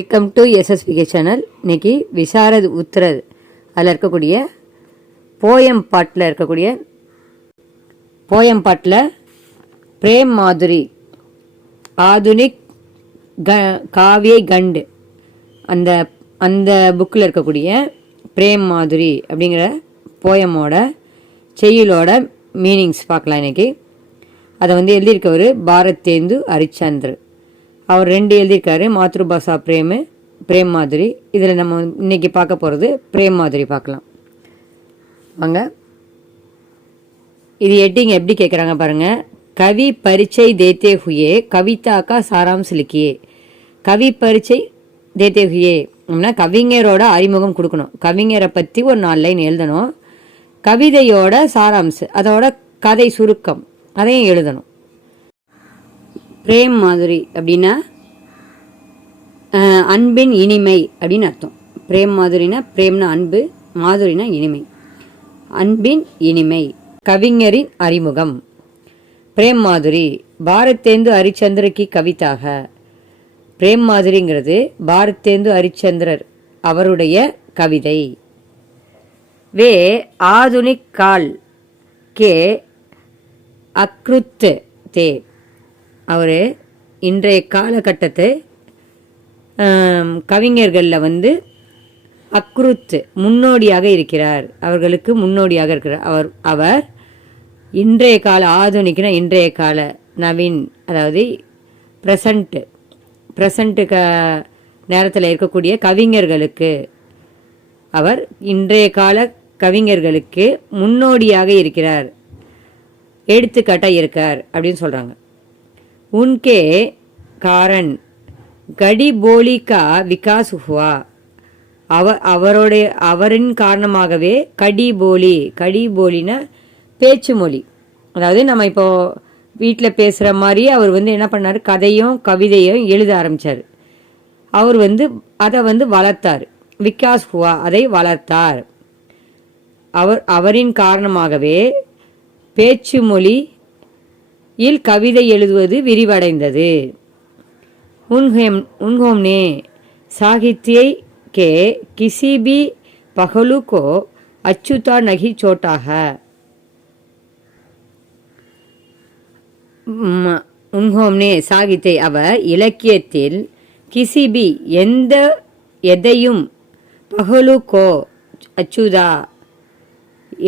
Welcome to எஸ்எஸ்பிகே channel. இன்னைக்கு விசாரத் உத்தரத் அதில் இருக்கக்கூடிய போயம் பாட்டில் பிரேம் மாதுரி ஆதுனிக் காவிய கண்டு அந்த அந்த புக்கில் இருக்கக்கூடிய பிரேம் மாதுரி அப்படிங்கிற போயமோட செய்யுளோட மீனிங்ஸ் பார்க்கலாம். இன்றைக்கி அதை எழுதியிருக்கவர் பாரத்தேந்து ஹரிச்சந்திர. அவர் 2 எழுதியிருக்காரு, மாத்ருபாஷா பிரேம் மாதுரி. இதில் நம்ம இன்னைக்கு பார்க்க போகிறது பிரேம் மாதுரி பார்க்கலாம் வாங்க. இது எட்டிங்க எப்படி கேட்குறாங்க பாருங்கள். கவி பரிச்சை தேத்தே ஹுயே கவிதா கா சாராம்ஸ் லிக்கியே. கவி பரிச்சை தேத்தே ஹுயே அப்படின்னா கவிஞரோட அறிமுகம் கொடுக்கணும். கவிஞரை பற்றி ஒரு 4 லைன் எழுதணும். கவிதையோட சாராம்ஸ், அதோட கதை சுருக்கம் அதையும் எழுதணும். பிரேம் மாதுரி அப்படின்னா அன்பின் இனிமை அப்படின்னு அர்த்தம். பிரேம் மாதுரினா, பிரேம்னா அன்பு, மாதுரினா இனிமை. அன்பின் இனிமை, கவிஞரின் அறிமுகம். பிரேம் மாதுரி பாரத்தேந்து ஹரிச்சந்திரக்கு கவிதாக. பிரேம் மாதுரிங்கிறது பாரத்தேந்து ஹரிச்சந்திரர் அவருடைய கவிதை. வே ஆதுனிக் கால் கே அக்ருத் தே. அவர் இன்றைய காலகட்டத்தை கவிஞர்களில் அக்ருத் முன்னோடியாக இருக்கிறார், அவர்களுக்கு முன்னோடியாக இருக்கிறார். அவர் இன்றைய கால, ஆதுனிக்னா இன்றைய கால, நவீன் அதாவது ப்ரெசண்ட்டு நேரத்தில் இருக்கக்கூடிய கவிஞர்களுக்கு, அவர் இன்றைய கால கவிஞர்களுக்கு முன்னோடியாக இருக்கிறார், எடுத்துக்காட்டாக இருக்கார் அப்படின்னு சொல்கிறாங்க. உன்கே காரன் கடி போலி கா விகாஸ் ஹுவா. அவரின் காரணமாகவே கடி போலினா பேச்சு மொழி. அதாவது நம்ம இப்போ வீட்டில் பேசுகிற மாதிரி அவர் என்ன பண்ணார், கதையும் கவிதையும் எழுத ஆரம்பித்தார். அவர் அதை வளர்த்தார். விகாஸ் ஹுவா, அதை வளர்த்தார். அவரின் காரணமாகவே பேச்சு மொழியில் கவிதை எழுதுவது விரிவடைந்தது. उन्होंने साहित्य के किसी भी पहलू को अछूता नहीं छोड़ा है. उन्होंने साहित्य அவர் இலக்கியத்தில் கிசிபி எதையும் பகலுக்கோ அச்சுதா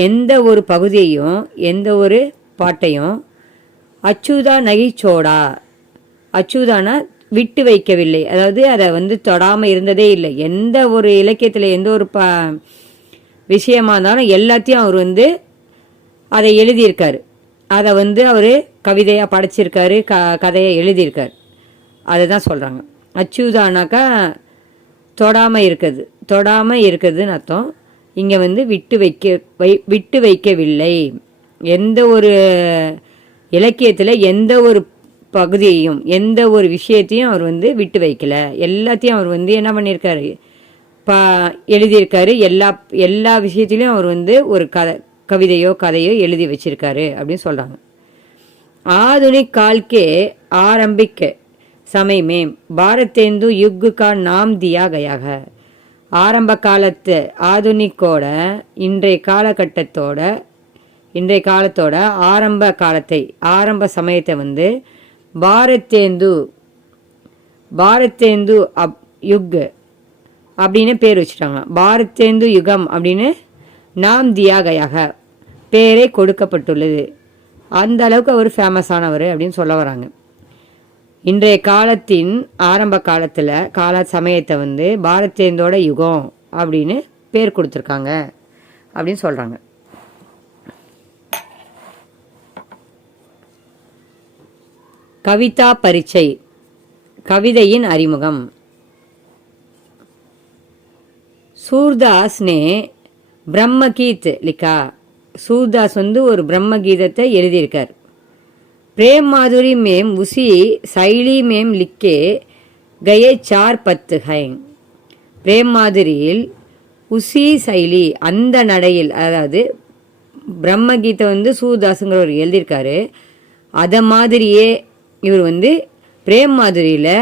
எந்த ஒரு பகுதியையும் எந்த ஒரு பாட்டையும் அச்சுதா நகிச்சோடா. அச்சுதானா விட்டு வைக்கவில்லை, அதாவது அதை தொடாமல் இருந்ததே இல்லை. எந்த ஒரு இலக்கியத்தில் எந்த ஒரு விஷயமா இருந்தாலும் எல்லாத்தையும் அவர் அதை எழுதியிருக்காரு. அதை அவர் கவிதையாக படைச்சிருக்காரு, கதையை எழுதியிருக்காரு. அதை தான் சொல்கிறாங்க. அச்சுதானாக்கா தொடாமல் இருக்குதுன்னு அர்த்தம். இங்கே விட்டு வைக்கவில்லை. எந்த ஒரு இலக்கியத்தில் எந்த ஒரு பகுதியையும் எந்த ஒரு விஷயத்தையும் அவர் விட்டு வைக்கல. எல்லாத்தையும் அவர் என்ன பண்ணியிருக்காரு, எழுதியிருக்காரு. எல்லா விஷயத்திலையும் அவர் ஒரு கதையோ எழுதி வச்சிருக்காரு அப்படின்னு சொல்கிறாங்க. ஆதுனிக் கால் கே ஆரம்பிக்க समय में பாரத்தேந்து யுக் கா நாம் தியா கயாக. ஆரம்ப காலத்து ஆதுனிக்கோட இன்றைய காலத்தோட ஆரம்ப சமயத்தை பாரத்தேந்து யுக் அப்படின்னு பேர் வச்சுட்டாங்க. பாரத்தேந்து யுகம் அப்படின்னு நாம் தியா கயாக பேரே கொடுக்கப்பட்டுள்ளது. அந்த அளவுக்கு அவர் ஃபேமஸானவர் அப்படின்னு சொல்ல வராங்க. இன்றைய காலத்தின் ஆரம்ப கால சமயத்தை பாரத்தேந்தோட யுகம் அப்படின்னு பேர் கொடுத்துருக்காங்க அப்படின்னு சொல்கிறாங்க. கவிதா பரிச்சை, கவிதையின் அறிமுகம். சூர்தாஸ் நே பிரம்மகீத் லிக்கா. சூர்தாஸ் ஒரு பிரம்மகீதத்தை எழுதியிருக்கார். प्रेम माधुरी में उसी शैली में लिखे गए 4 पत्त हैं. பிரேம் மாதுரியில் உசி சைலி அந்த நடையில், அதாவது பிரம்மகீதை சூர்தாஸுங்கிறவர் எழுதியிருக்காரு. அதை மாதிரியே இவர் பிரேம் மாதுரியில்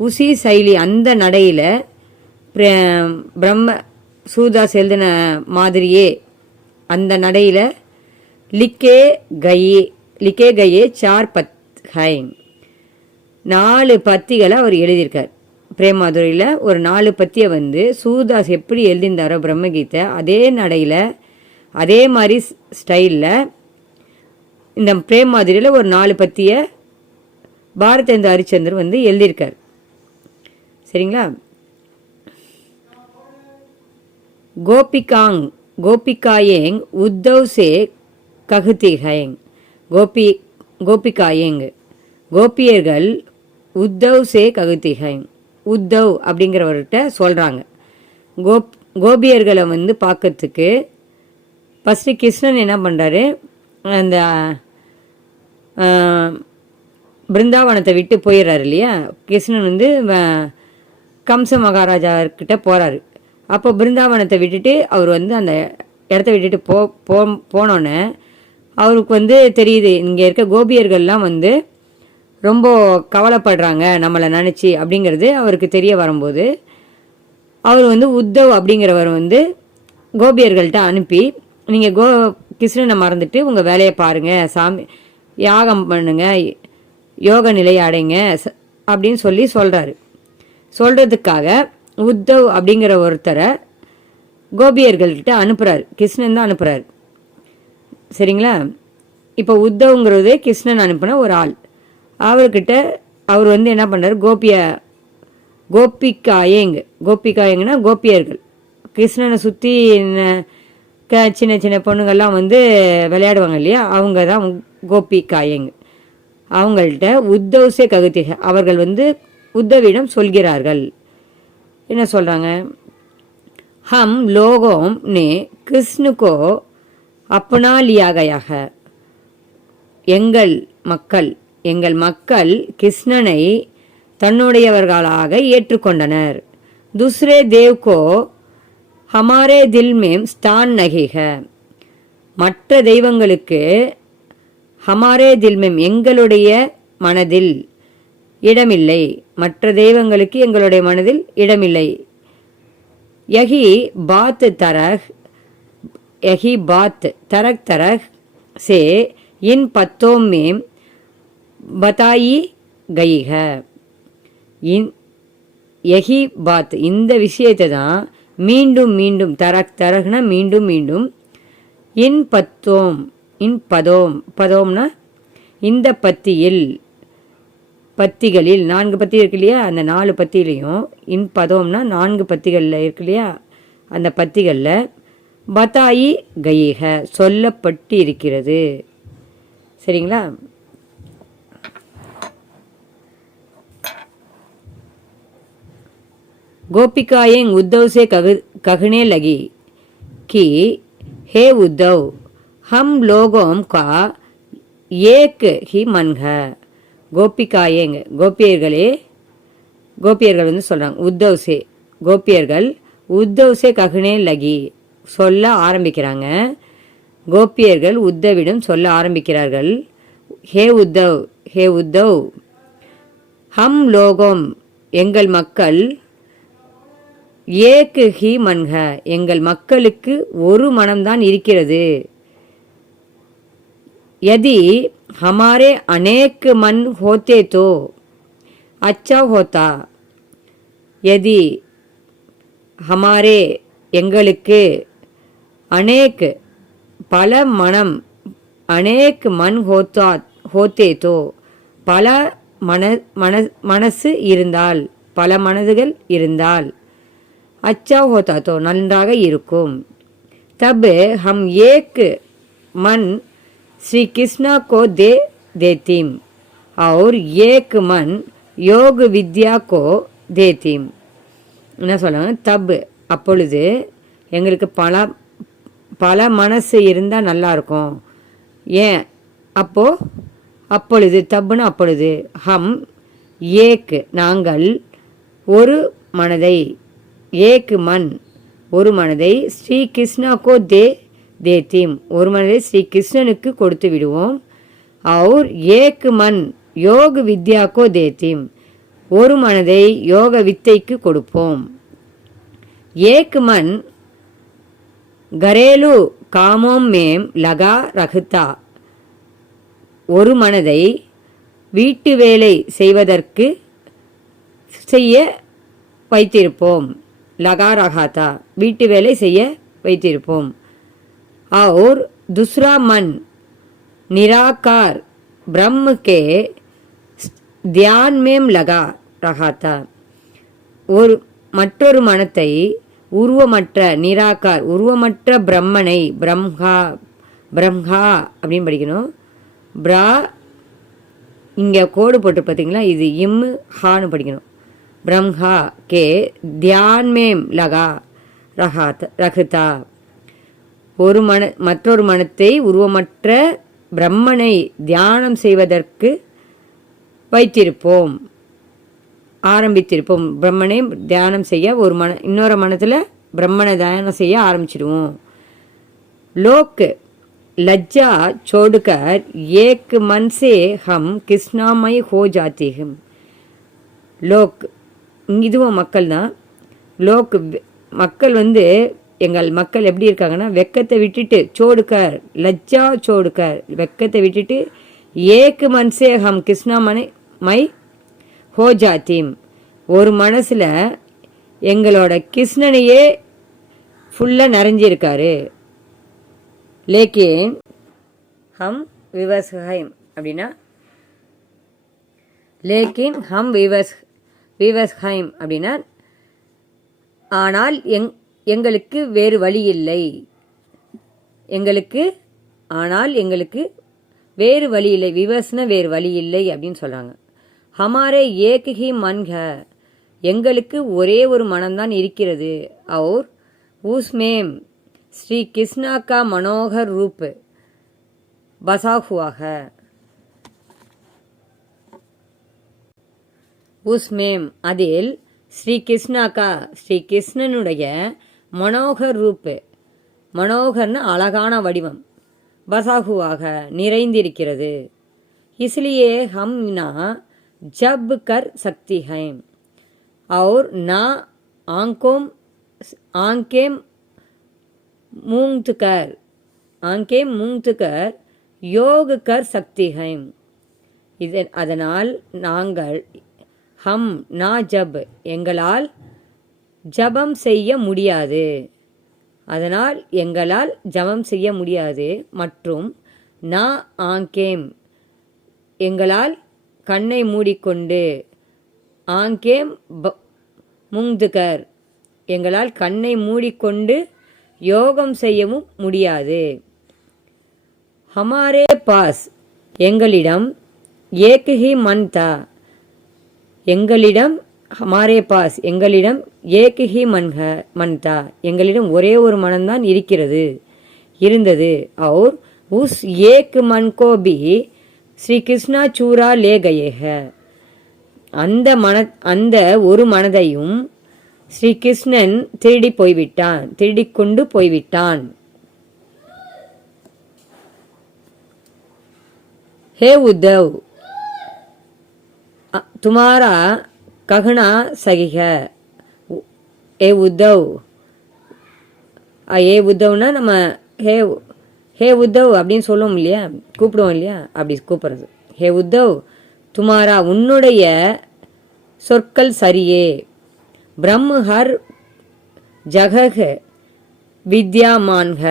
உசி சைலி அந்த நடையில் பிரம்ம சூதாஸ் எழுதின மாதிரியே அந்த நடையில் லிக்கே கயே 4 பத் ஹை 4 பத்திகளை அவர் எழுதியிருக்கார். பிரேமாதுரையில் ஒரு 4 பத்தியை வந்து சூதாஸ் எப்படி எழுதியிருந்தாரோ பிரம்மகீதை அதே நடையில் அதே மாதிரி ஸ்டைலில் இந்த பிரேமாதுரையில் ஒரு 4 பத்தியை பாரதேந்து ஹரிச்சந்தர் வந்து எழுதியிருக்கார். சரிங்களா? கோபிகாயேங் உத்தவ் சே ககுதி ஹைங். கோபிகாயேங் கோபியர்கள் உத்தவ் சே ககுதி ஹைங். உத்தவ் அப்படிங்கிறவர்கிட்ட சொல்கிறாங்க. கோபியர்களை வந்து பார்க்கறதுக்கு ஃபஸ்ட்டு கிருஷ்ணன் என்ன பண்ணுறாரு, அந்த பிருந்தாவனத்தை விட்டு போயிடுறாரு இல்லையா. கிருஷ்ணன் வந்து கம்ச மகாராஜாக்கிட்ட போகிறாரு. அப்போ பிருந்தாவனத்தை விட்டுட்டு அவர் வந்து அந்த இடத்த விட்டுட்டு போனோன்னே அவருக்கு வந்து தெரியுது இங்கே இருக்க கோபியர்கள்லாம் வந்து ரொம்ப கவலைப்படுறாங்க நம்மளை நினச்சி அப்படிங்கிறது அவருக்கு தெரிய வரும்போது அவர் வந்து உத்தவ் அப்படிங்கிறவர் வந்து கோபியர்கள்ட்ட அனுப்பி நீங்கள் கிருஷ்ணனை மறந்துட்டு உங்கள் வேலையை பாருங்கள், சாமி யாகம் பண்ணுங்க, யோக நிலையை அடைங்க அப்படின்னு சொல்கிறாரு. சொல்கிறதுக்காக உத்தவ் அப்படிங்கிற ஒருத்தரை கோபியர்கள்கிட்ட அனுப்புகிறார். கிருஷ்ணன் தான் அனுப்புகிறார். சரிங்களா? இப்போ உத்தவ்ங்கிறது கிருஷ்ணன் அனுப்பின ஒரு ஆள். அவர்கிட்ட அவர் வந்து என்ன பண்ணுறாரு, கோபிகாயங்கன்னா கோபியர்கள். கிருஷ்ணனை சுற்றி சின்ன சின்ன பொண்ணுங்கள்லாம் வந்து விளையாடுவாங்க இல்லையா, அவங்க தான் கோபிகாயங். அவங்கள்ட்ட உத்தவ்சே ககுதிக அவர்கள் வந்து உத்தவிடம் சொல்கிறார்கள். என்ன சொல்கிறாங்க, ஹம் லோகோம் நே கிருஷ்ணுக்கோ அப்னா லியா கயா ஹை. எங்கள் மக்கள் கிருஷ்ணனை தன்னுடையவர்களாக ஏற்றுக்கொண்டனர். துஸ்ரே தேவ்கோ ஹமாரே தில் மேம் ஸ்தான் நகி ஹை. மற்ற தெய்வங்களுக்கு ஹமாரே தில் மேம் எங்களுடைய மனதில் இடமில்லை. மற்ற தெய்வங்களுக்கு எங்களுடைய மனதில் இடமில்லை. யஹி பாத் தரக் சே இன் பத்தோம் மேம் பதாயி கயி ஹை. யஹி பாத் இந்த விஷயத்தை தான் மீண்டும் மீண்டும் தரக்னா மீண்டும் மீண்டும் இன் பதோம்னா இந்த பத்திகளில் 4 பத்தி இருக்கு இல்லையா, அந்த 4 பத்திலையும் இன் பதோம்னா 4 பத்திகளில் இருக்கு இல்லையா, அந்த பத்திகளில் பதாயி கயிக சொல்லப்பட்டு இருக்கிறது. சரிங்களா? கோபிகாயேங் உத்தவ் से कहने लगी कि हे उद्धव हम लोगों का एक ही मन है. கோபிகாயேங் கோபியர்கள் வந்து சொல்றாங்க. கோபியர்கள் உத்தவ் से कहने लगी சொல்ல ஆரம்பிக்கிறாங்க. கோபியர்கள் உத்தவிடம் சொல்ல ஆரம்பிக்கிறார்கள். ஹே உத்தவ் ஹம் லோகோம் எங்கள் மக்கள் ஏக் ஹி மன்ஹ எங்கள் மக்களுக்கு ஒரு மனம்தான் இருக்கிறது. யதி ஹமாரே அநேக் மன் ஹோத்தே தோ அச்சா ஹோத்தா. யதி ஹமாரே எங்களுக்கு அநேக் பல மனம் அநேக் மன் ஹோத்தே தோ பல மனசு இருந்தால் பல மனதுகள் இருந்தால் अच्छा होता तो நன்றாக இருக்கும். तब हम एक मन श्री कृष्णा को दे देतीम और एक मन योग विद्या को देतीम. என்ன சொல்லுவாங்க, தப் அப்பொழுது எங்களுக்கு பல மனசு இருந்தால் நல்லா இருக்கும். ஏன் அப்பொழுது தப்புன்னு அப்பொழுது ஹம் ஏக் நாங்கள் ஒரு மனதை ஏக் மன் ஒரு மனதை ஸ்ரீ கிருஷ்ணாக்கோ தேத்தீம் ஒரு மனதை ஸ்ரீ கிருஷ்ணனுக்கு கொடுத்து விடுவோம். और ஏக் மன் யோக் வித்யாக்கோ தேத்தீம் ஒரு மனதை யோக வித்தைக்கு கொடுப்போம். ஏக் மன் கரேலு காமோம் மேம் லகா ரகுதா. ஒரு மனதை வீட்டு வேலை செய்வதற்கு செய்ய வைத்திருப்போம். லகா ரகாத்தா வீட்டு வேலை செய்ய வைத்திருப்போம். और दूसरा मन निराकार ब्रह्म के ध्यान में लगा रहा था. ஒரு மற்றொரு மனத்தை உருவமற்ற நிராகார் உருவமற்ற பிரம்மனை பிரம்ஹா பிரம்ஹா அப்படின்னு படிக்கணும். பிரா இங்கே கோடு போட்டு பார்த்தீங்களா, இது இம் ஹான்னு படிக்கணும். பிரம்ஹா கே தியான் மேம் லகா ரகுதா. ஒரு மற்றொரு மனத்தை உருவமற்ற பிரம்மனை தியானம் செய்வதற்கு வைத்திருப்போம், ஆரம்பித்திருப்போம். பிரம்மனை தியானம் செய்ய ஒரு இன்னொரு மனத்தில் பிரம்மனை தியானம் செய்ய ஆரம்பிச்சிடுவோம். லோக் லஜ்ஜா छोड़कर एक मन से हम கிருஷ்ணாமய் हो जाते हैं. லோக் இதுவும் மக்கள் தான். லோக் மக்கள் எங்கள் மக்கள் எப்படி இருக்காங்கன்னா, வெக்கத்தை விட்டுட்டு சோடுக்கர் லஜ்ஜா சோடுக்கர் வெக்கத்தை விட்டுட்டு ஏக்கு மன்சே ஹம் கிருஷ்ணா மை ஹோ ஜாத்தீம் ஒரு மனசில் எங்களோட கிருஷ்ணனையே ஃபுல்லாக நிறைஞ்சிருக்காரு. லேக்கின் ஹம் விவஸ்ஹைம் அப்படின்னா லேக்கின் ஹம் விவஸ்ஹைம் அப்படின்னா ஆனால் எங்களுக்கு வேறு வழி இல்லை. ஆனால் எங்களுக்கு வேறு வழி இல்லை. விவஸ்ன வேறு வழி இல்லை அப்படின்னு சொல்கிறாங்க. ஹமாரே ஏக் ஹி மன் ஹை எங்களுக்கு ஒரே ஒரு மனம்தான் இருக்கிறது. और उसमें ஸ்ரீ கிருஷ்ணா கா மனோகர் ரூப் बसा हुआ है. उसमें அதில் ஸ்ரீ கிருஷ்ணா கா ஸ்ரீ கிருஷ்ணனுடைய மனோகர் ரூப் மனோகர்னு அழகான வடிவம் பசாகுவாக நிறைந்திருக்கிறது. इसलिए हम ना जब कर सकती हैं और ना आंखें मूंद कर योग कर सकती हैं. அதனால் நாங்கள் ஹம் நா ஜப் எங்களால் ஜபம் செய்ய முடியாது. அதனால் எங்களால் ஜபம் செய்ய முடியாது. மற்றும் நா ஆங்கேம் எங்களால் கண்ணை மூடிக்கொண்டு ஆங்கேம் முங்துகர் எங்களால் கண்ணை மூடிக்கொண்டு யோகம் செய்யவும் முடியாது. ஹமாரே பாஸ் எங்களிடம் ஏக் ஹி மன் தா எங்களிடம் ஹமாரே பாஸ் எங்களிடம் ஏக் ஹி மன்தா எங்களிடம் ஒரே ஒரு மனம்தான் இருந்தது. और उस एक मन को भी श्री कृष्णा चूरा ले गए हैं. அந்த ஒரு மனதையும் ஸ்ரீ கிருஷ்ணன் திருடி கொண்டு போய்விட்டான். हे उद्धव तुम्हारा कहना सही है. ஏ உத்தவ்னா நம்ம ஹே உத்தவ் அப்படின்னு சொல்லுவோம் இல்லையா, கூப்பிடுவோம் இல்லையா, அப்படி கூப்பிடுறது. ஹே உத்தவ் துமாரா உன்னுடைய சொற்கள் சரியே. பிரம்ம ஹர் ஜகஹ் வித்யாமான்ஹ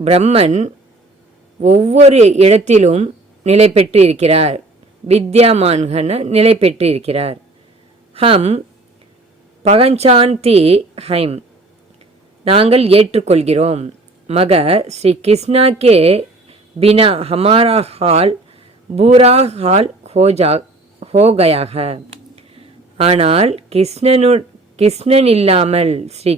பிரம்மன் ஒவ்வொரு இடத்திலும் நிலை பெற்று இருக்கிறார். வித்யாமான்ஹன நிலை பெற்று இருக்கிறார். ஹம் பகஞ்சாந்தி ஹைம் நாங்கள் ஏற்றுக்கொள்கிறோம். மகர் ஸ்ரீ கிருஷ்ணா கே பினா ஹமாரா ஹால் பூரா ஹால் ஹோ கயா ஹை. ஆனால் கிருஷ்ணன் இல்லாமல் ஸ்ரீ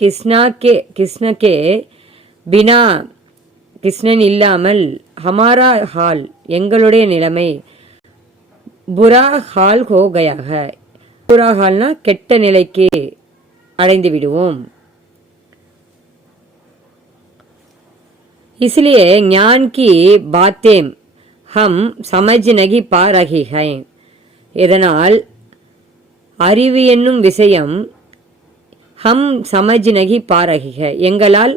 கிருஷ்ணகே பினா கிருஷ்ணன் இல்லாமல் ஹமாரா ஹால் எங்களுடைய நிலைமை புரா ஹால் ஹோ கயா ஹை. புரா ஹால்னா கெட்ட நிலைக்கு அடைந்து விடுவோம். इसलिए ज्ञान की बातें ஹம் சமஜ் நகி பா ரஹி ஹை. இதனால் அறிவு என்னும் விஷயம் ஹம் சமஜ் நகி பா ரஹி ஹை, எங்களால்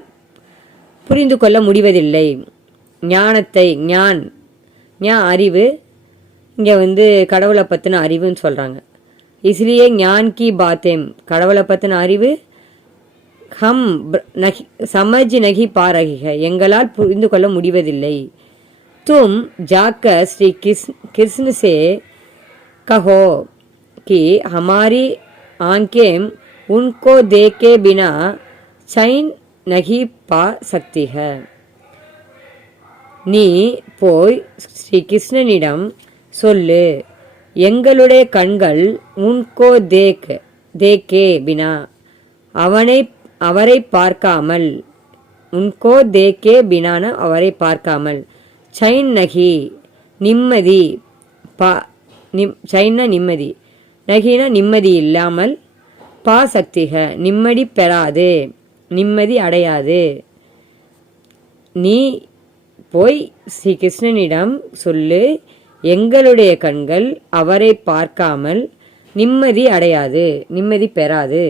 புரிந்து கொள்ள முடிவதில்லை. ஞானத்தை ஞான் அறிவு, இங்கே கடவுளை பற்றின அறிவுன்னு சொல்கிறாங்க. இஸ்லியே ஞான் கி பாத்தேம், கடவுளை பற்றின அறிவு ஹம் நகி சமஜ் நகி பா ரஹி ஹை, எங்களால் புரிந்து கொள்ள முடிவதில்லை. தும் ஜாக்கர் ஸ்ரீ கிருஷ்ண சே கஹோ कि हमारी आंखें उनको देखे बिना चैन नहीं पा सकती है. நீ போய் ஸ்ரீ கிருஷ்ணனிடம் சொல்லு, எங்களுடைய கண்கள் உன்கோ தேக்கே பினா, அவரை பார்க்காமல், உன்கோ தேக்கே பினான அவரை பார்க்காமல், சைன் நகி நிம்மதி, சைனா நிம்மதி, நகினா நிம்மதி இல்லாமல், பா சக்திக நிம்மதி பெறாது, நிம்மதி அடையாது. நீ போய் ஸ்ரீ கிருஷ்ணனிடம் சொல்லு, எங்களுடைய கண்கள் அவரை பார்க்காமல் நிம்மதி அடையாது, நிம்மதி பெறாது.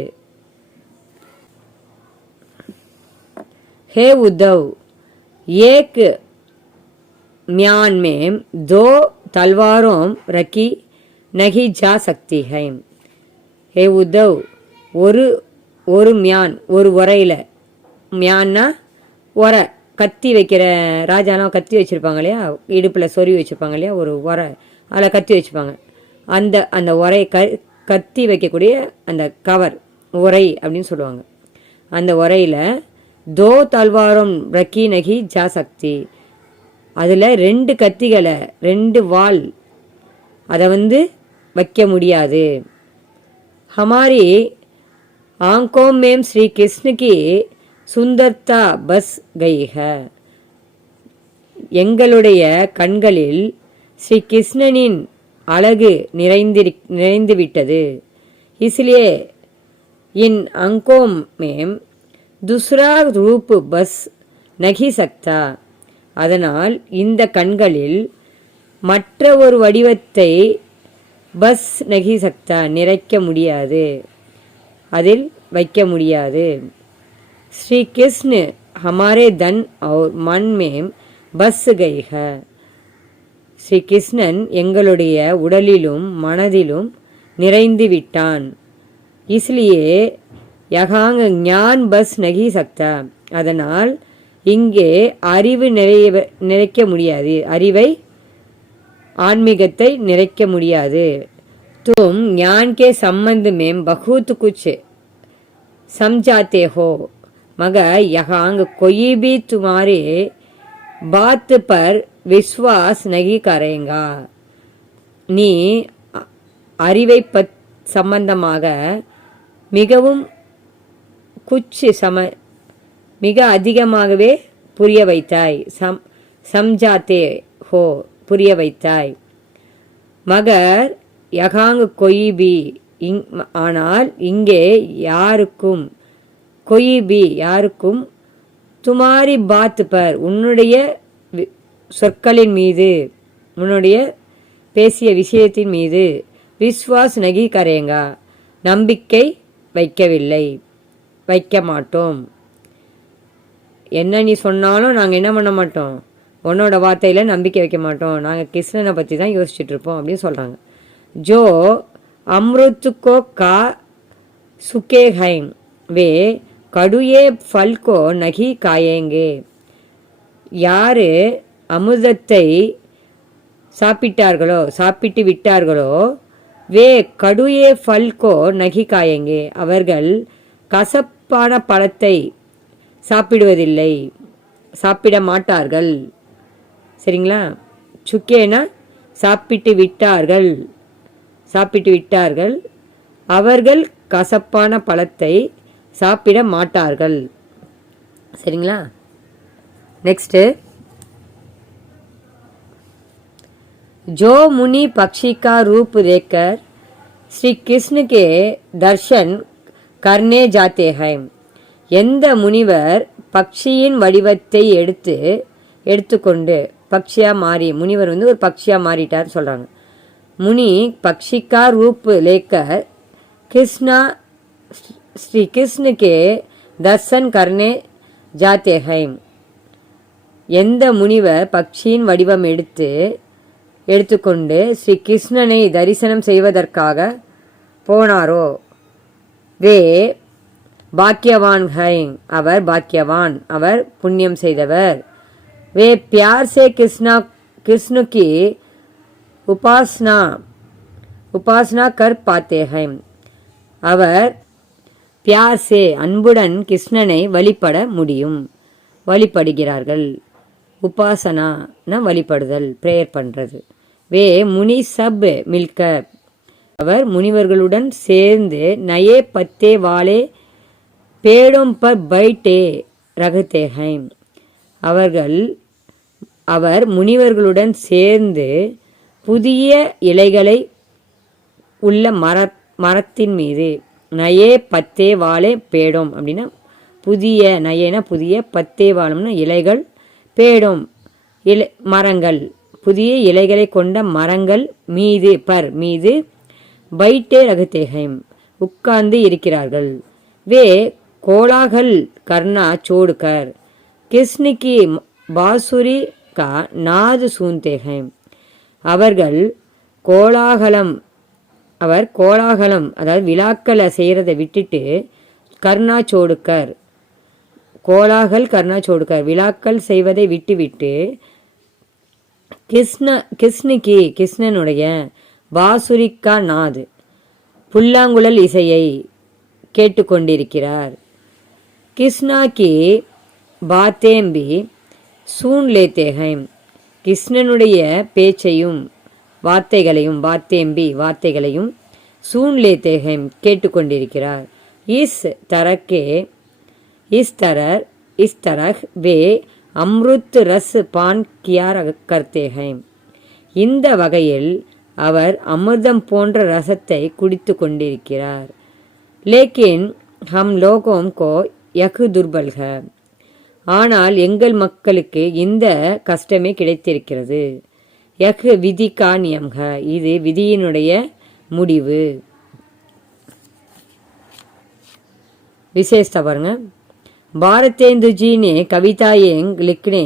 हे उद्धव, एक म्यान में दो तलवारों रखी नहीं जा सकती है. हे उद्धव, ஒரு மியான், ஒரு உரையில், மியான்னா உரை, கத்தி வைக்கிற ராஜாலாம் கத்தி வச்சுருப்பாங்க இல்லையா, இடுப்பில் சொருவி வச்சுருப்பாங்க இல்லையா, ஒரு உரை, அதில் கத்தி வச்சுப்பாங்க. அந்த உரை கத்தி வைக்கக்கூடிய அந்த கவர் உரை அப்படின்னு சொல்லுவாங்க. அந்த உரையில் தோ தல்வாரம் ரக்கி நகி ஜா சக்தி, அதில் 2 கத்திகளை, 2 வாள், அதை வைக்க முடியாது. हमारी आंखों में श्री कृष्ण की सुंदरता बस गई है. எங்களுடைய கண்களில் ஸ்ரீ கிருஷ்ணனின் அழகு நிறைந்து விட்டது. इसलिए इन आंखों में दूसरा रूप बस नहीं सकता. அதனால் இந்த கண்களில் மற்ற ஒரு வடிவத்தை பஸ் நகி சக்தா நிறைக்க முடியாது, அதில் வைக்க முடியாது. ஸ்ரீ கிருஷ்ண ஹமாரே தன் और मन में बस गई है. ஸ்ரீ கிருஷ்ணன் எங்களுடைய உடலிலும் மனதிலும் நிறைந்து விட்டான். इसलिए யகாங்க ஞான் பஸ் நகி சக்தா, அதனால் இங்கே அறிவு நிறைக்க முடியாது, அறிவை ஆன்மீகத்தை நிறைக்க முடியாது. तुम ज्ञान के संबंध में बहुत कुछ समझाते हो, मगर यहाँ कोई भी तुम्हारे बात पर विश्वास नहीं करेगा. நீ அறிவை சம்பந்தமாக மிகவும் மிக அதிகமாகவே புரிய வைத்தாய். சம்ஜாத்தே ஹோ, புரிய வைத்தாய். மகர் யகாங் கொய்பி, ஆனால் இங்கே யாருக்கும், கொய்பி யாருக்கும், துமாரி பாத் பர், உன்னுடைய சொற்களின் மீது, உன்னுடைய பேசிய விஷயத்தின் மீது, விஸ்வாஸ் நகி கரேங்கா, நம்பிக்கை வைக்கவில்லை, வைக்க மாட்டோம். என்ன நீ சொன்னாலும் நாங்கள் என்ன பண்ண மாட்டோம், உன்னோட வார்த்தையில் நம்பிக்கை வைக்க மாட்டோம், நாங்கள் கிருஷ்ணனை பற்றி தான் யோசிச்சுட்டு இருப்போம் அப்படின்னு சொல்கிறாங்க. ஜோ அம்ருத்துக்கோ கா சுக்கே ஹைம் வே கடுயே ஃபல்கோ நகி காயேங்கே. யார் அமிர்தத்தை சாப்பிட்டு விட்டார்களோ வே கடுயே ஃபல்கோ நகி காயேங்கே, அவர்கள் கசப்பான பழத்தை சாப்பிடுவதில்லை, சாப்பிட மாட்டார்கள். சரிங்களா? சுக்கேனா சாப்பிட்டு விட்டார்கள், அவர்கள் கசப்பான பழத்தை சாப்பிட மாட்டார்கள். சரிங்களா? நெக்ஸ்ட், जो मुनि पक्षी का रूप देखकर श्री कृष्ण के दर्शन करने जाते हैं. எந்த முனிவர் பக்ஷியின் வடிவத்தை எடுத்துக்கொண்டு பக்ஷியாக மாறி முனிவர் வந்து ஒரு பக்ஷியாக மாறிட்டார் சொல்கிறாங்க. முனி பக்ஷிக்கா ரூப் லேக்கர் கிருஷ்ணா ஸ்ரீ கிருஷ்ணுக்கே தர்சன் கர்னே ஜாத்தே ஹை. எந்த முனிவர் பக்ஷியின் வடிவம் எடுத்துக்கொண்டு ஸ்ரீ கிருஷ்ணனை தரிசனம் செய்வதற்காக போனாரோ வே பாக்கியவான் ஹை, அவர் பாக்கியவான், அவர் புண்ணியம் செய்தவர். வே பியார் சே கிருஷ்ணுக்கு உபாசனா கர் பாத்தே ஹை, அவர் பியார் சே அன்புடன் கிருஷ்ணனை வழிபடுகிறார்கள். உபாசனா வழிபடுதல், பிரேயர் பண்றது. வே முனி சப் மில்கர், அவர் முனிவர்களுடன் சேர்ந்து நயே பத்தே வாலே பேடும் பர் பைட்டே ரகத்தே ஹை, அவர் முனிவர்களுடன் சேர்ந்து புதிய இலைகளை உள்ள மரத்தின் மீது, நயே பத்தே வாலே பேடும் அப்படின்னா புதிய, நயேனா புதிய, பத்தே வாழம்னா இலைகள், பேடும் மரங்கள், புதிய இலைகளை கொண்ட மரங்கள் மீது பைட்டே ரகத்தேகம் உட்கார்ந்து இருக்கிறார்கள். வே கோலாகல் கர்ணா சோடுகர் கிருஷ்ணிக்கு பாசுரி கா நாது சூந்தேகம், அவர் கோலாகலம் அதாவது விழாக்களை செய்கிறத விட்டுட்டு கர்ணா சோடுக்கர், கர்ணா விழாக்கள் செய்வதை விட்டுவிட்டு கிருஷ்ணனுடைய பாசுரிக்கா நாது புல்லாங்குழல் இசையை கேட்டுக்கொண்டிருக்கிறார். கிருஷ்ணா கி பாத்தேம்பி சூன் லேத்தேகம், கிருஷ்ணனுடைய பேச்சையும் வார்த்தைகளையும் சூன் லேத்தேகம் கேட்டுக்கொண்டிருக்கிறார். इस तरह वे अमृत रस पान किया करते हैं, இந்த வகையில் அவர் அமிர்தம் போன்ற ரசத்தை குடித்து கொண்டிருக்கிறார். லேக்கின் ஹம் லோகோம் கோ யக் துர்பல் ஹை, ஆனால் எங்கள் மக்களுக்கு இந்த கஷ்டமே கிடைத்திருக்கிறது. யக் விதி கா நியம் ஹை, இது விதியினுடைய முடிவு. विशेषता பாருங்க. भारतेंदु जी ने कविताएं लिखने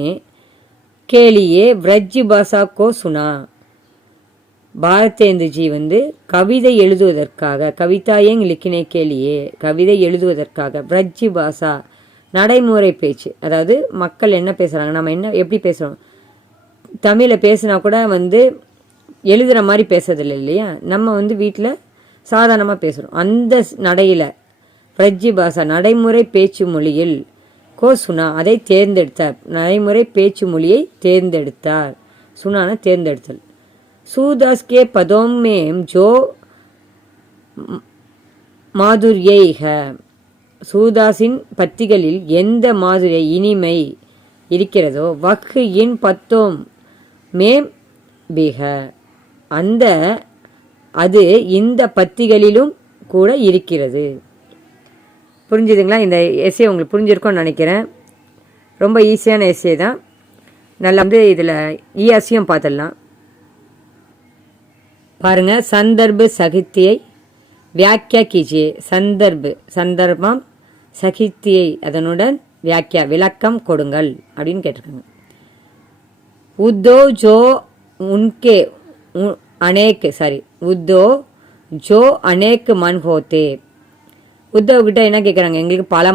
के लिए व्रज भाषा को सुना. பாரதேந்து ஜி வந்து கவிதை எழுதுவதற்காக, கவிதாயங் லிக்கினே கேலியே கவிதை எழுதுவதற்காக, பிரஜ்ஜி பாஷா நடைமுறை பேச்சு, அதாவது மக்கள் என்ன பேசுகிறாங்க, நம்ம எப்படி பேசுகிறோம், தமிழில் பேசினா கூட வந்து எழுதுகிற மாதிரி பேசுறதில்லை இல்லையா, நம்ம வந்து வீட்டில் சாதாரணமாக பேசுகிறோம். அந்த நடையில் பிரஜ்ஜி பாஷா நடைமுறை பேச்சு மொழியில் சுனா அதை தேர்ந்தெடுத்தார், நடைமுறை பேச்சு மொழியை தேர்ந்தெடுத்தார். சுனான தேர்ந்தெடுத்தல். सूदास के पदों में जो माधुर्य है, சூதாஸின் பத்திகளில் எந்த மாதுரிய இனிமை இருக்கிறதோ, வக் இன் பத்தோம் மேம் பிக, அது இந்த பத்திகளிலும் கூட இருக்கிறது. புரிஞ்சுதுங்களா? இந்த எஸ்ஏ உங்களுக்கு புரிஞ்சிருக்கும்னு நினைக்கிறேன். ரொம்ப ஈஸியான எஸ்ஏ தான். நல்லா வந்து இதில் ஈஆர்சியும் பார்த்துடலாம் பாருங்க. சந்தர்ப்ப சகித்தியை வியாக்கியா கீஜியே. சந்தர்ப்பம் சகித்தியை அதனுடன் வியாக்கியா விளக்கம் கொடுங்கள் அப்படின்னு கேட்டிருக்காங்க. உத்தோ ஜோ உன்கே உத்தோ ஜோ அநேக் மன் ஹோத்தே. உத்தவ் கிட்ட என்ன கேட்குறாங்க, எங்களுக்கு பல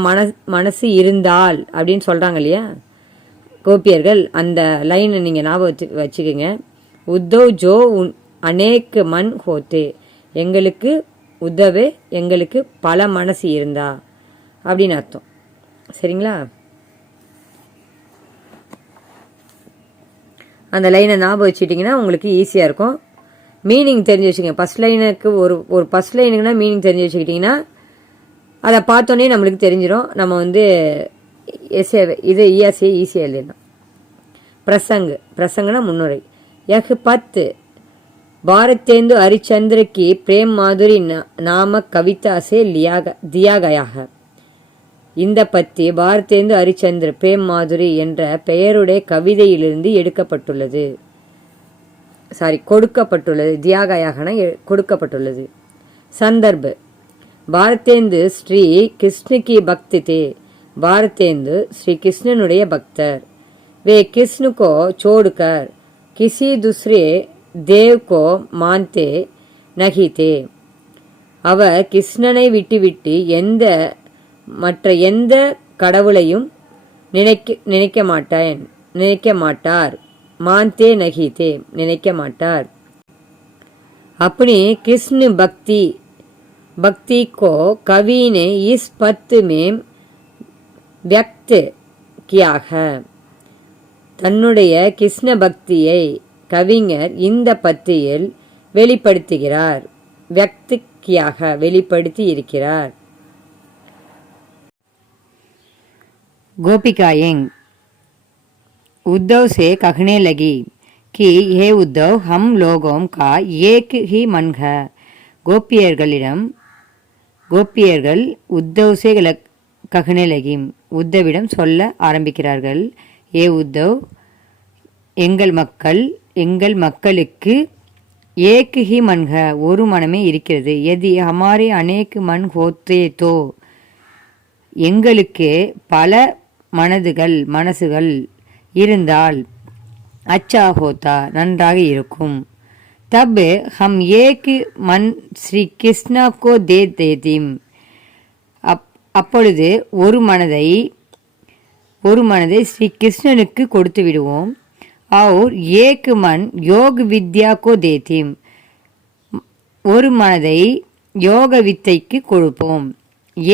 மனசு இருந்தால் அப்படின்னு சொல்கிறாங்க இல்லையா கோபியர்கள். அந்த லைனை நீங்கள் ஞாபகம் வச்சுக்கோங்க. உத்தவ் ஜோ அநேக் மன் ஹோத்தே, எங்களுக்கு பல மனசு இருந்தா அப்படின்னு அர்த்தம். சரிங்களா? அந்த லைனை ஞாபகம் வச்சுட்டிங்கன்னா உங்களுக்கு ஈஸியாக இருக்கும். மீனிங் தெரிஞ்சு வச்சுக்கோங்க. ஃபஸ்ட் லைனுக்கு ஒரு ஃபஸ்ட் லைனுக்குன்னா மீனிங் தெரிஞ்சு வச்சுக்கிட்டிங்கன்னா அதை பார்த்தோன்னே நம்மளுக்கு தெரிஞ்சிடும். நம்ம வந்து இது ஈஸியாக எழுதிடலாம். பிரசங்கனா முன்னுரை. யஹ் பத் भारतेंदु हरिश्चंद्र की प्रेम माधुरी नामक कविता से दिया गया है. இந்த பத்தி பாரதேந்து ஹரிச்சந்திர பிரேம் மாதுரி என்ற பெயருடைய கவிதையிலிருந்து எடுக்கப்பட்டுள்ளது. கொடுக்கப்பட்டுள்ளது. தியாகயாகன கொடுக்கப்பட்டுள்ளது. சந்தர்ப் பாரதேந்து ஸ்ரீ கிருஷ்ண கி பக்தி தே. பாரதேந்து ஸ்ரீ கிருஷ்ணனுடைய பக்தர். वे कृष्ण को छोड़कर किसी दूसरे देव को मानते नहीं थे. அவர் கிருஷ்ணனை விட்டுவிட்டு மற்ற எந்த கடவுளையும் நினைக்க மாட்டார். மான்தே நகிதே நினைக்க மாட்டார். अपनी कृष्ण भक्ति को कवि ने इस पद में व्यक्त किया है. தன்னுடைய கிருஷ்ண பக்தியை கவிஞர் இந்த பத்தியில் வெளிப்படுத்துகிறார். வியக்தியாக வெளிப்படுத்தி இருக்கிறார். गोपिकाएं उद्धव से कहने लगी कि हे उद्धव, हम लोगों का एक ही मन है. கோபியர்கள் உத்தவ் சே கஹனே லகி உத்தவிடம் சொல்ல ஆரம்பிக்கிறார்கள். ஏ உத்தவ், எங்கள் மக்களுக்கு ஏக் ஹி மன்ஹ ஒரு மனமே இருக்கிறது. எதி ஹமாரே அநேக் மன் ஹோத்தே தோ எங்களுக்கு பல மனசுகள் இருந்தால் அச்சா ஹோத்தா நன்றாக இருக்கும். தப் ஹம் ஏக் மன் ஸ்ரீ கிருஷ்ணா கோ தே தேதீம் அப்பொழுது ஒரு மனதை ஸ்ரீ கிருஷ்ணனுக்கு கொடுத்து விடுவோம். और एक मन योग विद्या को देतीम ஒரு மனதை யோக வித்தைக்கு கொடுப்போம்.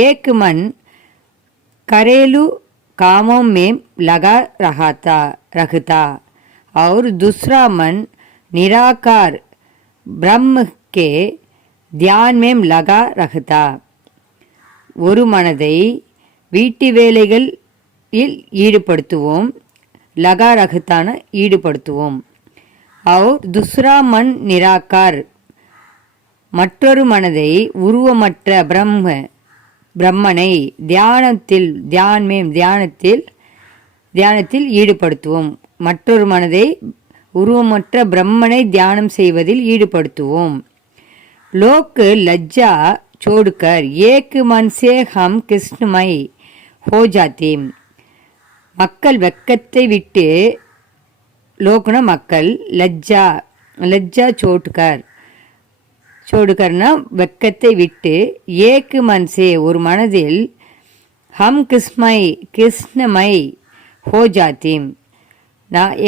एक मन घरेलू कामों में लगा रखता और दूसरा मन निराकार ब्रह्म के ध्यान में लगा रखता. ஒரு மனதை வீட்டு வேலைகளில் ஈடுபடுத்துவோம். லகா ரகுத்தான ஈடுபடுத்துவோம். और दूसरा मन निराकार மற்றொரு மனதை உருவமற்ற பிரம்மனை தியானத்தில் ஈடுபடுத்துவோம். மற்றொரு மனதை உருவமற்ற பிரம்மனை தியானம் செய்வதில் ஈடுபடுத்துவோம். லோக் லஜ்ஜா छोड़कर एक मन से हम कृष्णमय हो जाते. மக்கள் வெக்கத்தை விட்டு லோக்னா மக்கள் லஜ்ஜா சோடுகர்னா வெக்கத்தை விட்டு ஏக்கு மன்சே ஒரு மனதில் ஹம் கிருஷ்ணமை ஹோ ஜாத்தீம்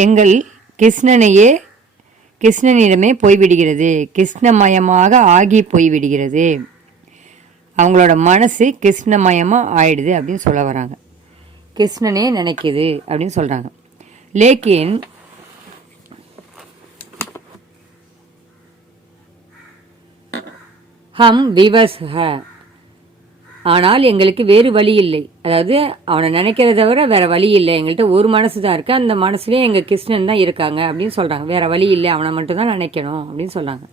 எங்கள் கிருஷ்ணனிடமே போய்விடுகிறது. கிருஷ்ணமயமாக ஆகி போய்விடுகிறது. அவங்களோட மனசு கிருஷ்ணமயமாக ஆயிடுது அப்படின்னு சொல்ல வராங்க. கிருஷ்ணனே நினைக்குது அப்படின்னு சொல்கிறாங்க. லேக்கின் ஹம் விவஸ் ஆனால் எங்களுக்கு வேறு வழி இல்லை. அதாவது அவனை நினைக்கிறத தவிர வேற வழி இல்லை. எங்கள்கிட்ட ஒரு மனசு தான் இருக்கு. அந்த மனசுலேயே எங்கள் கிருஷ்ணன் தான் இருக்காங்க அப்படின்னு சொல்கிறாங்க. வேற வழி இல்லை, அவனை மட்டும்தான் நினைக்கணும் அப்படின்னு சொல்கிறாங்க.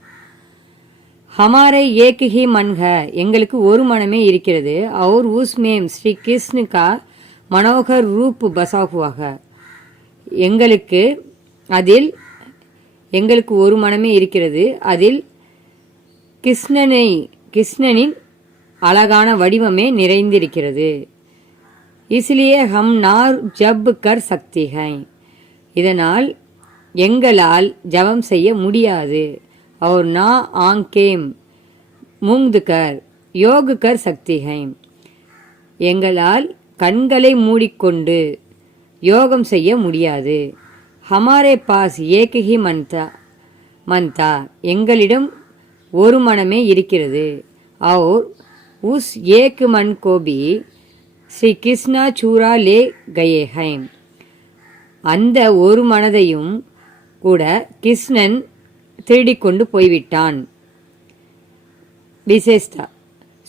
ஹமாரே ஏக் ஹி மன்ஹ எங்களுக்கு ஒரு மனமே இருக்கிறது. और उसमें ஸ்ரீ கிருஷ்ண கா மனோகர் ரூப் பசாகுவாக எங்களுக்கு ஒரு மனமே இருக்கிறது. அதில் கிருஷ்ணனின் அழகான வடிவமே நிறைந்திருக்கிறது. இஸ்லியே ஹம் நார் ஜப் கர் சக்தி ஹை இதனால் எங்களால் ஜபம் செய்ய முடியாது. और ना आंखें मूंद कर योग कर सकती हैं எங்களால் கண்களை மூடிக்கொண்டு யோகம் செய்ய முடியாது. ஹமாரே பாஸ் ஏக் ஹி மன்தா எங்களிடம் ஒரு மனமே இருக்கிறது. और उस एक मन को भी श्री कृष्णा चूरा ले गए हैं அந்த ஒரு மனதையும் கூட கிருஷ்ணன் திருடிக்கொண்டு போய்விட்டான். விசேஷ்டா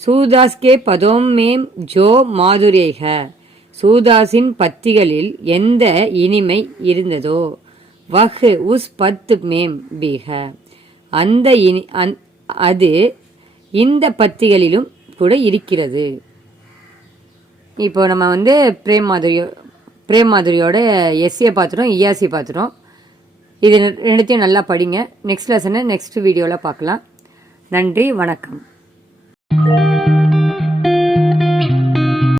சூதாஸ் கே பதோம் மேம் ஜோ மாதுரே ஹை சூதாஸின் பத்திகளில் எந்த இனிமை இருந்ததோ வஹ் உஸ் பத் மேம் பி ஹை அது இந்த பத்திகளிலும் கூட இருக்கிறது. இப்போ நம்ம வந்து பிரேம் மாதுரியோட எஸ்சியை பார்த்துட்டோம், இஆர்சி பார்த்துட்டோம். இது ரெண்டுத்தையும் நல்லா படிங்க. நெக்ஸ்ட் லெசனை நெக்ஸ்ட் வீடியோவில் பார்க்கலாம். நன்றி, வணக்கம்.